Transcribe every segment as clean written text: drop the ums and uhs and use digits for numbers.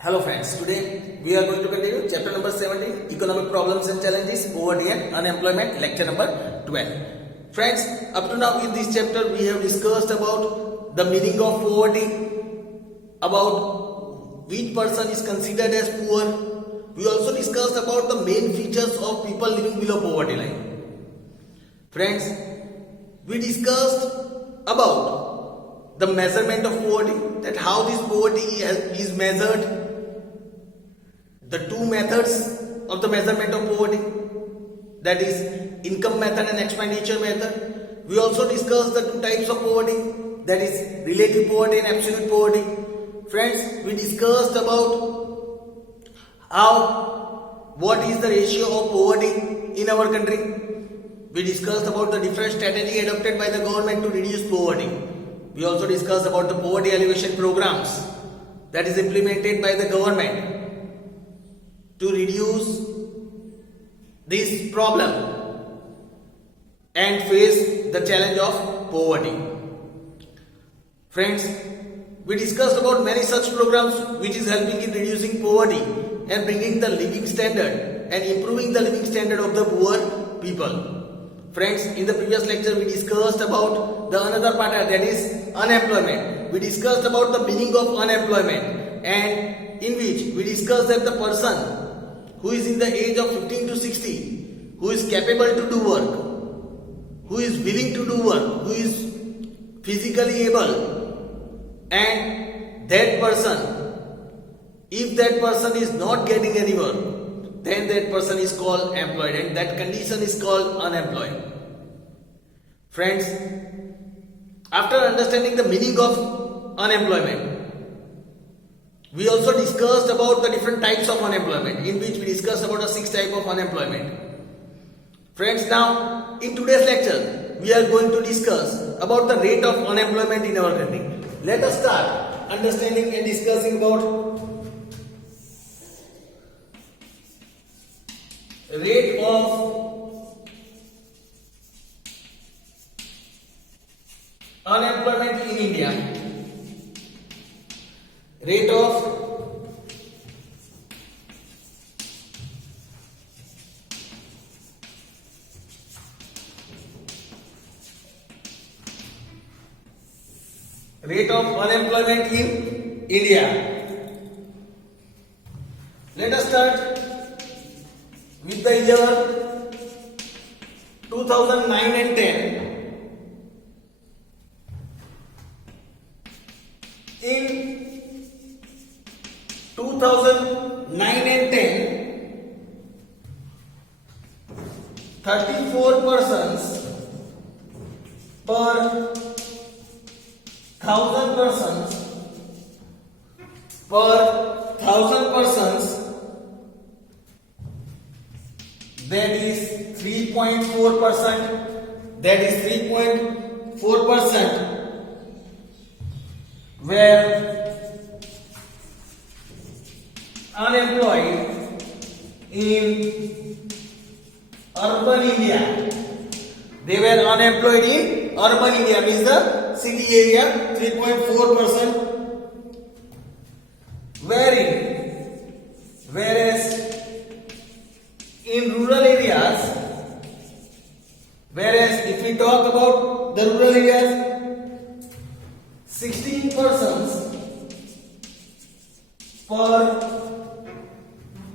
Hello friends, today we are going to continue chapter number 17, economic problems and challenges, poverty and unemployment, lecture number 12. Friends, up to now in this chapter we have discussed about the meaning of poverty, about which person is considered as poor. We also discussed about the main features of people living below poverty line. Friends, we discussed about the measurement of poverty, that how this poverty is measured, the two methods of the measurement of poverty, that is income method and expenditure method. We also discussed the two types of poverty, that is relative poverty and absolute poverty. Friends, we discussed about what is the ratio of poverty in our country. We discussed about the different strategy adopted by the government to reduce poverty. We also discussed about the poverty alleviation programs that is implemented by the government to reduce this problem and face the challenge of poverty. Friends, we discussed about many such programs which is helping in reducing poverty and bringing the living standard and improving the living standard of the poor people. Friends, in the previous lecture we discussed about the another part, that is unemployment. We discussed about the meaning of unemployment, and in which we discussed that the person who is in the age of 15 to 60, who is capable to do work, who is willing to do work, who is physically able, and that person, if that person is not getting any work, then that person is called employed, and that condition is called unemployed. Friends, after understanding the meaning of unemployment, we also discussed about the different types of unemployment, in which we discussed about the 6 types of unemployment. Friends, now in today's lecture we are going to discuss about the rate of unemployment in our country. Let us start understanding and discussing about rate of unemployment in India. Rate of unemployment in India. Let us start with the year 2009 and 10. In 2009 and 10, 34 persons per 1000 persons, that is 3.4%, were unemployed in urban India. They were unemployed in urban India, means the city area, 3.4%. Whereas in rural areas, if we talk about the rural areas, 16 persons per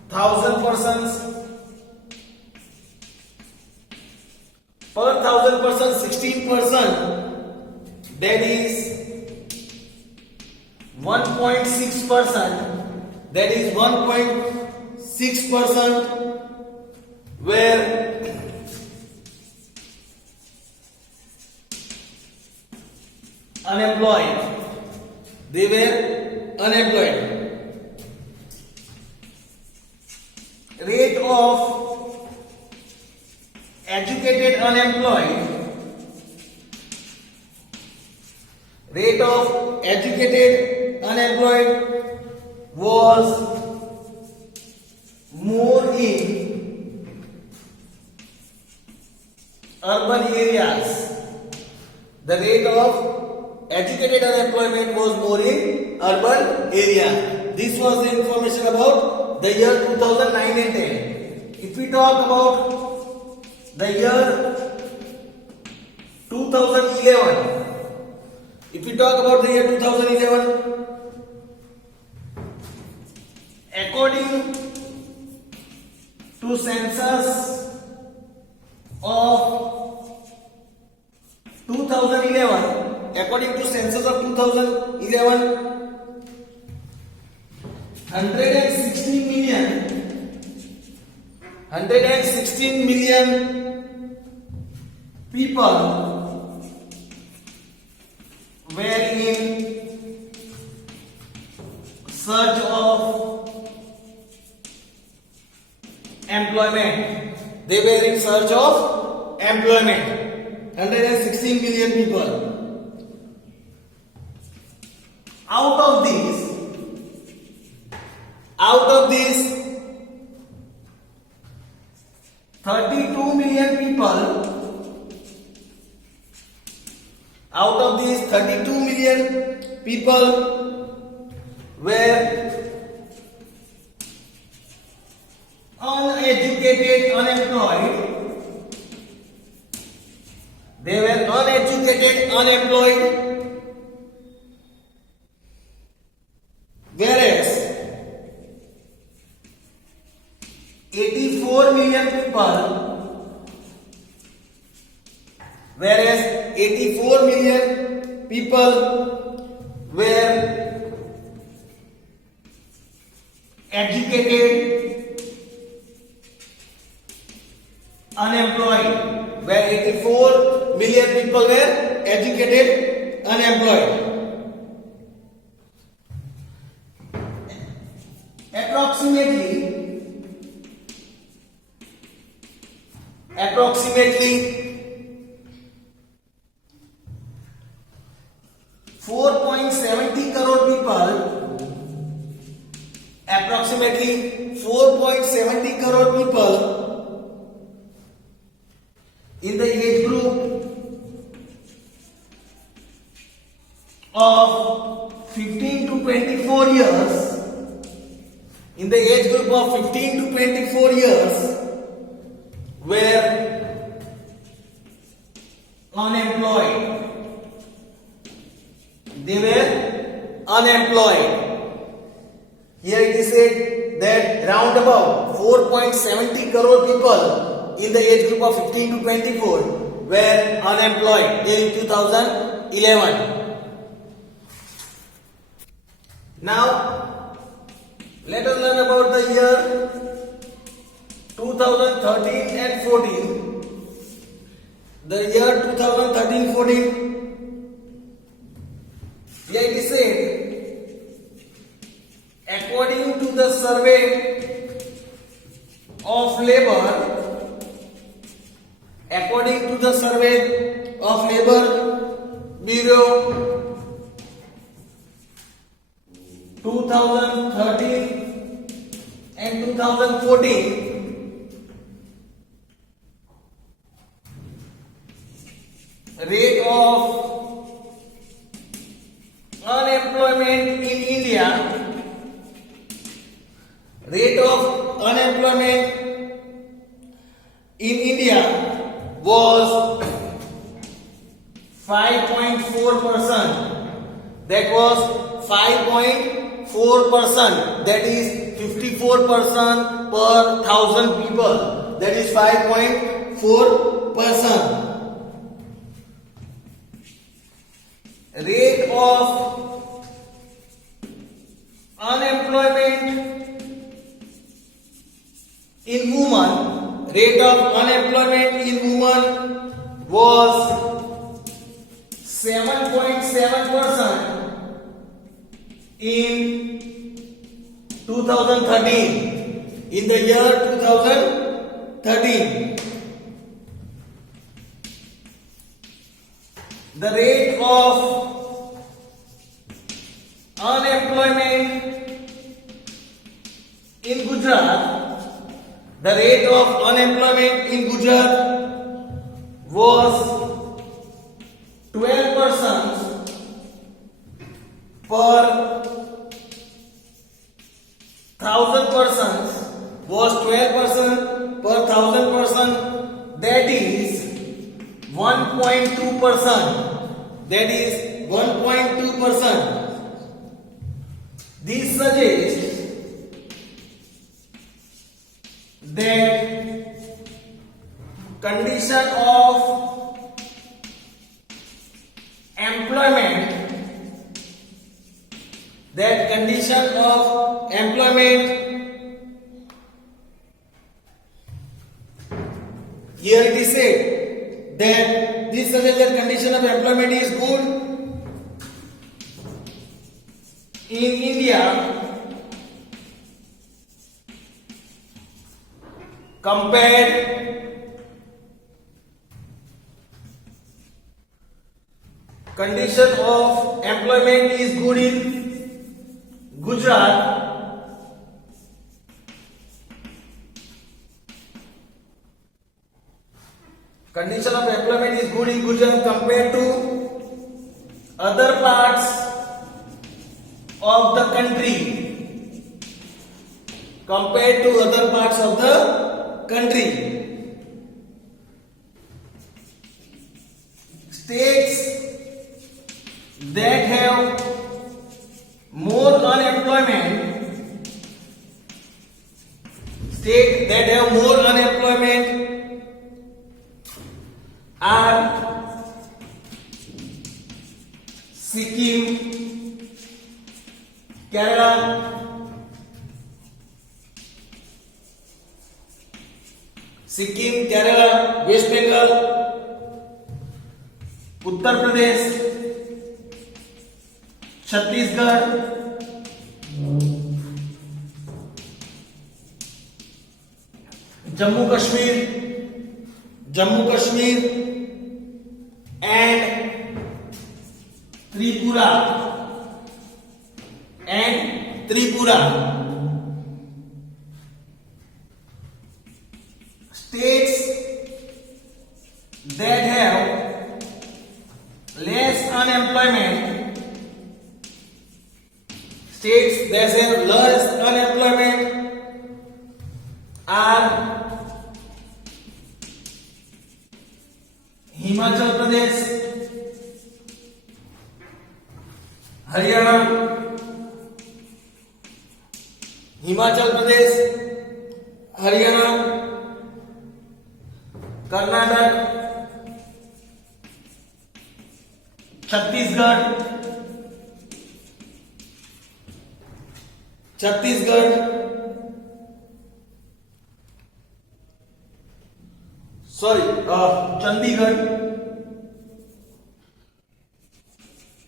1000 persons. Per 1000 persons, 16%, that is 1.6%. That is 1.6% were unemployed. They were unemployed. Rate of educated unemployed. Rate of educated unemployed was more in urban areas. The rate of educated unemployment was more in urban area. This was the information about the year 2009 and 10. If we talk about the year 2011, if we talk about the year 2011, according to census of 2011, according to census of 2011, 116 million people were in search of employment. They were in search of employment. 116 million people. Out of these 32 million people, out of these 32 million people were uneducated, unemployed. They were uneducated, unemployed. Whereas 84 million people, whereas 84 million people were educated, unemployed. Where 84 million people were educated, unemployed. Approximately 4.70 crore people, approximately 4.70 crore people in the age group of 15 to 24 years, in the age group of 15 to 24 years were unemployed. They were unemployed. Here it is said that round about 4.70 crore people in the age group of 15 to 24 were unemployed in 2011. Now, let us learn about the year 2013 and 14. The year 2013-14. Here it is said, according to the survey of labor, according to the survey of labor bureau 2013 and 2014, rate of unemployment in India, rate of unemployment in India was 5.4%. That was 5.4%. That is 54% per 1,000 people. That is 5.4%. Rate of unemployment in women, rate of unemployment in women was 7.7% in 2013. In the year 2013, the rate of unemployment in Gujarat, the rate of unemployment in Gujarat was 12% per 1000 persons was 12% per 1000 person, that is 1.2%. That is 1.2%. This suggests that condition of employment here it is said that this suggests that condition of employment is good in India compared condition of employment is good in Gujarat condition of employment is good in Gujarat compared to other parts of the country states that have more unemployment are Sikkim, Kerala, West Bengal, Uttar Pradesh, Chhattisgarh, Jammu Kashmir and Tripura states that have less unemployment are Himachal Pradesh, Haryana, Karnataka, Chhattisgarh,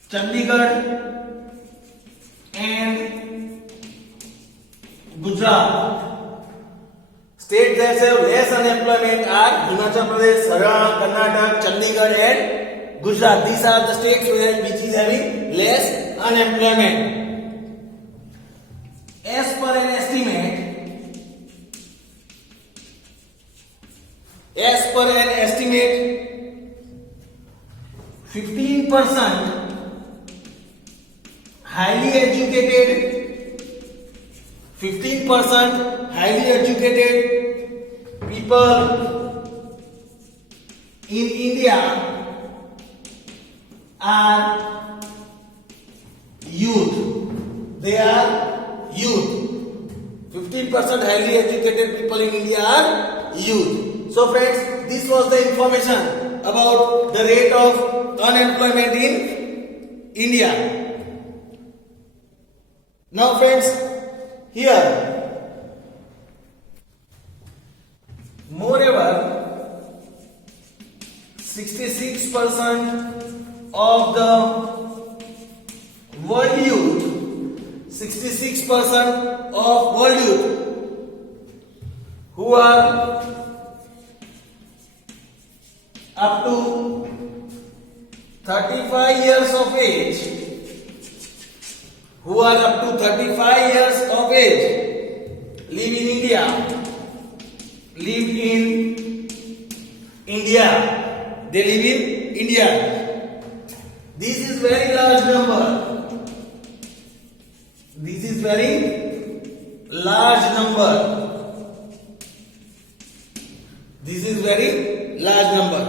Chandigarh and Gujarat. States that have less unemployment are Himachal Pradesh, Haryana, Karnataka, Chandigarh and Gujarat. These are the states which is having less unemployment. As per an estimate 15% highly educated people in India are youth. They are youth. 15% highly educated people in India are youth. So friends, this was the information about the rate of unemployment in India. Now friends, here moreover 66% of the world youth who are up to 35 years of age live in India. They live in India. This is very large number. large number. This is very large number.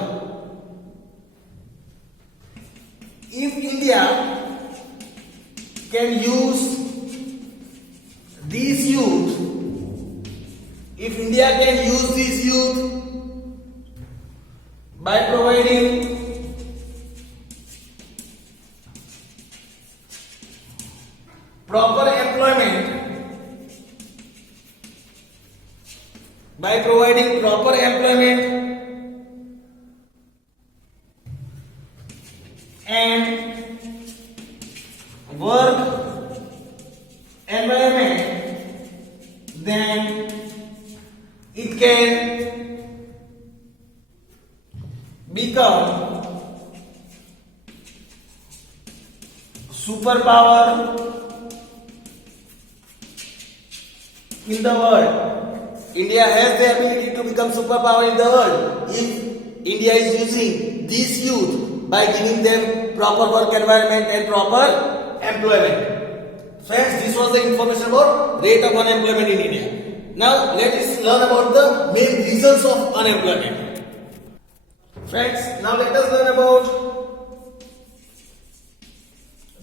If India can use these youth, if India can use these youth by providing proper employment, and work environment, then it can become superpower in the world. India has the ability to become superpower in the world if India is using these youth by giving them proper work environment and proper employment. Friends, this was the information about rate of unemployment in India. Now let us learn about the main reasons of unemployment. Friends, now let us learn about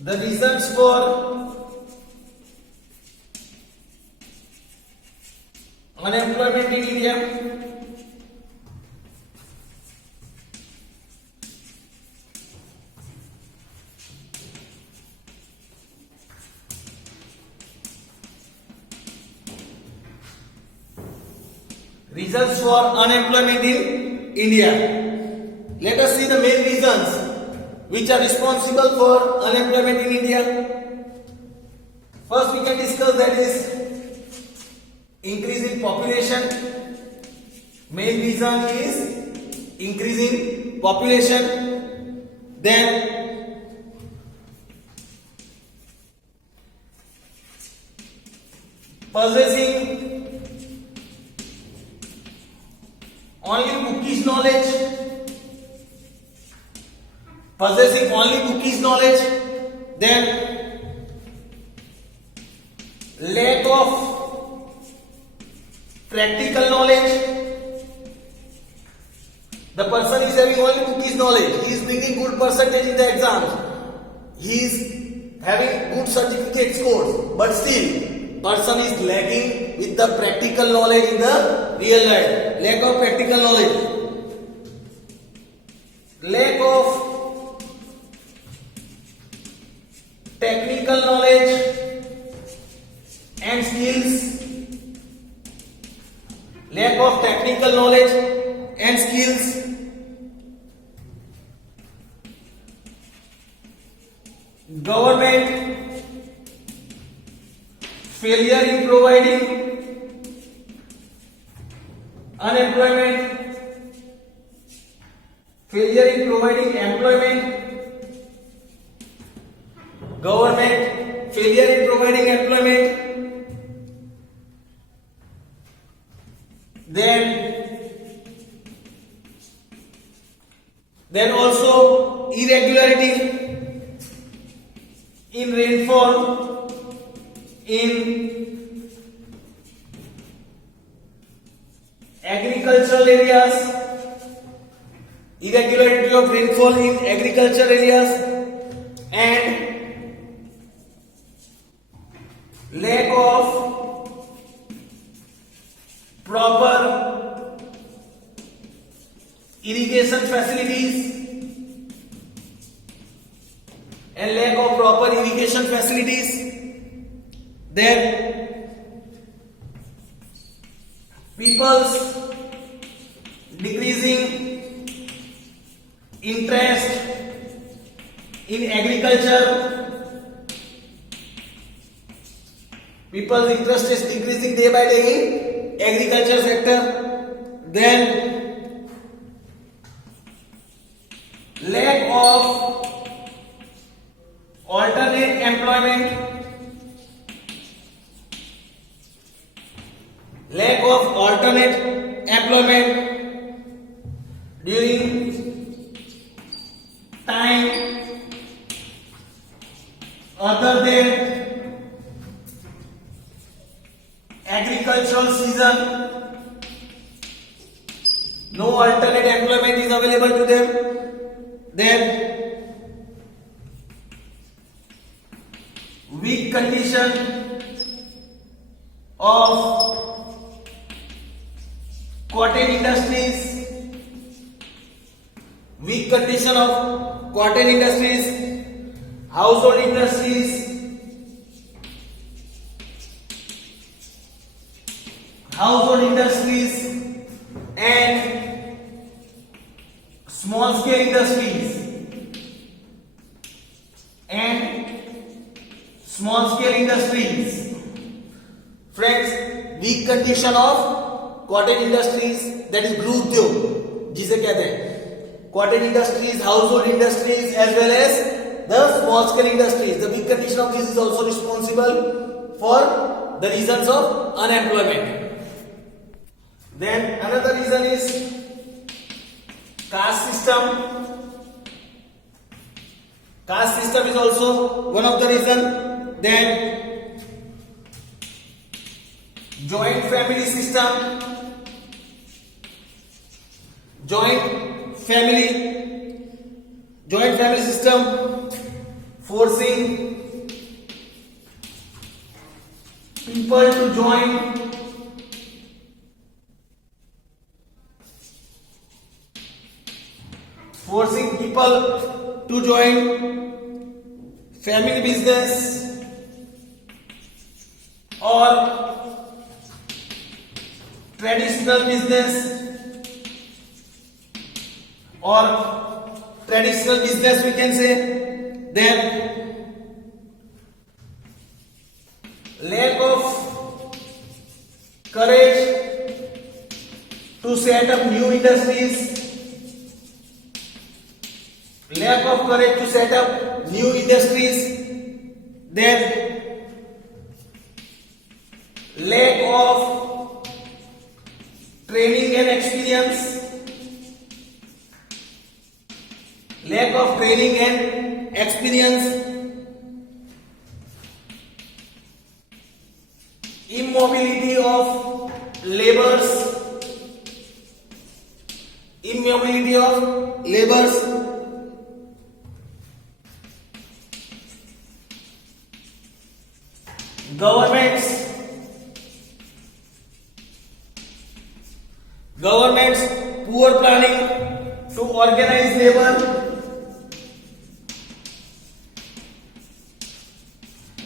the reasons for unemployment in India. Reasons for unemployment in India. Let us see the main reasons which are responsible for unemployment in India. First, we can discuss that is increase in population. Main reason is increase in population. Then possessing only bookish knowledge. Then lack of practical knowledge. The person is having only bookish knowledge. He is bringing good percentage in the exams. He is having good certificate scores, but still person is lacking with the practical knowledge in the real life. Lack of practical knowledge. Lack of technical knowledge and skills. Lack of technical knowledge and skills. Government failure in providing unemployment, failure in providing employment, government failure in providing employment, then also irregularity in rainfall in agricultural areas, irregularity of rainfall in agricultural areas, and lack of proper irrigation facilities then people's decreasing interest in agriculture. People's interest is decreasing day by day in agriculture sector. Then lack of alternate employment. During time other than agricultural season. No alternate employment is available to them. Then weak condition of cotton industries. Weak condition of cotton industries, household industries, and small scale industries Friends, weak condition of cotton industries, that is गृह उद्योग जिसे कहते हैं, cotton industries, household industries as well as the small scale industries. The weak condition of this is also responsible for the reasons of unemployment. Then another reason is caste system. Caste system is also one of the reason. Then joint family system. Joint family system forcing people to join family business or traditional business we can say. Then lack of courage to set up new industries. Then lack of training and experience. Immobility of laborers.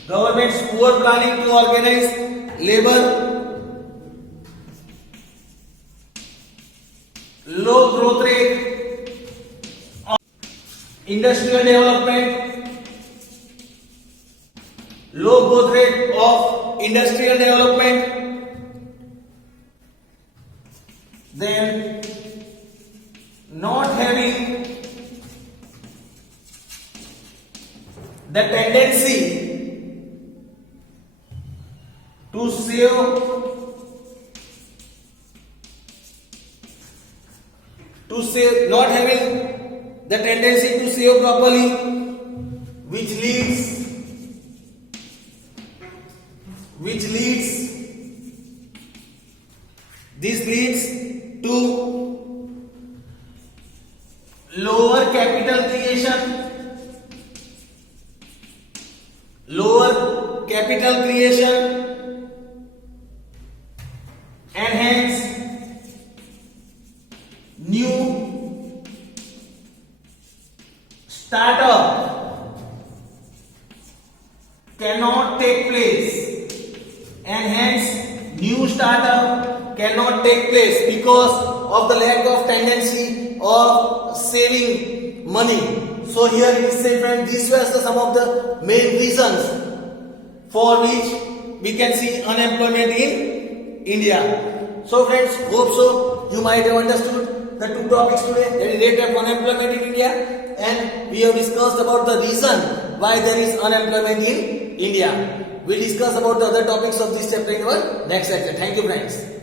Governments poor planning to organize labor. Low growth rate of industrial development. Then not having the tendency to save properly, which leads to lower capital creation and hence new startup cannot take place because of the lack of tendency of saving money. So here it is said, friends, these were some of the main reasons for which we can see unemployment in India. So friends, hope so you might have understood the two topics today, that is rate of unemployment in India, and we have discussed about the reason why there is unemployment in India. We'll discuss about the other topics of this chapter in our next lecture. Thank you, friends.